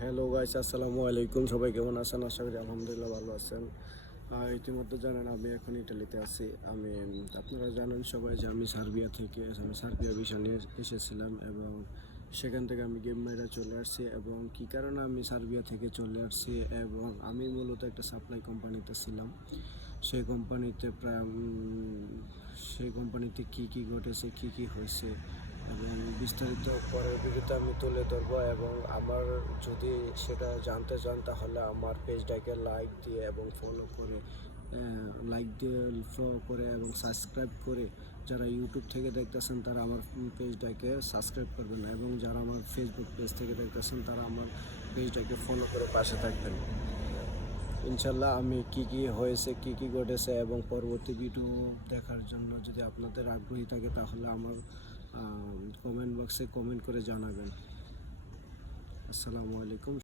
Hello guys, আসসালামু আলাইকুম। সবাই কেমন আছেন? আশা করি আলহামদুলিল্লাহ ভালো আছেন। ইতিমধ্যে জানেন আমি এখন ইটালিতে আছি। আপনারা জানেন সবাই যে আমি সার্বিয়া ভিসা নিয়ে এসেছিলাম এবং সেখান থেকে আমি গেম মেরা চলে আসছি। এবং কী কারণে আমি সার্বিয়া থেকে চলে আসছি, এবং আমি মূলত একটা সাপ্লাই কোম্পানিতে ছিলাম। সেই কোম্পানিতে সেই কোম্পানিতে কী কী ঘটেছে, কী কী হয়েছে এবং বিস্তারিত পরের ভিডিওতে আমি তুলে ধরবো। এবং আমার যদি সেটা জানতে চান তাহলে আমার পেজটাকে লাইক দিয়ে ফলো করে এবং সাবস্ক্রাইব করে, যারা ইউটিউব থেকে দেখতেছেন তারা আমার পেজটাকে সাবস্ক্রাইব করবেন, এবং যারা আমার ফেসবুক পেজ থেকে দেখতেছেন তারা আমার পেজটাকে ফলো করে পাশে থাকবেন। ইনশাল্লাহ আমি কি কি হয়েছে, কি কি ঘটেছে এবং পরবর্তী ভিডিও দেখার জন্য যদি আপনাদের আগ্রহী থাকে তাহলে আমার কমেন্ট বক্সে কমেন্ট করে জানাবেন। আসসালামু আলাইকুম।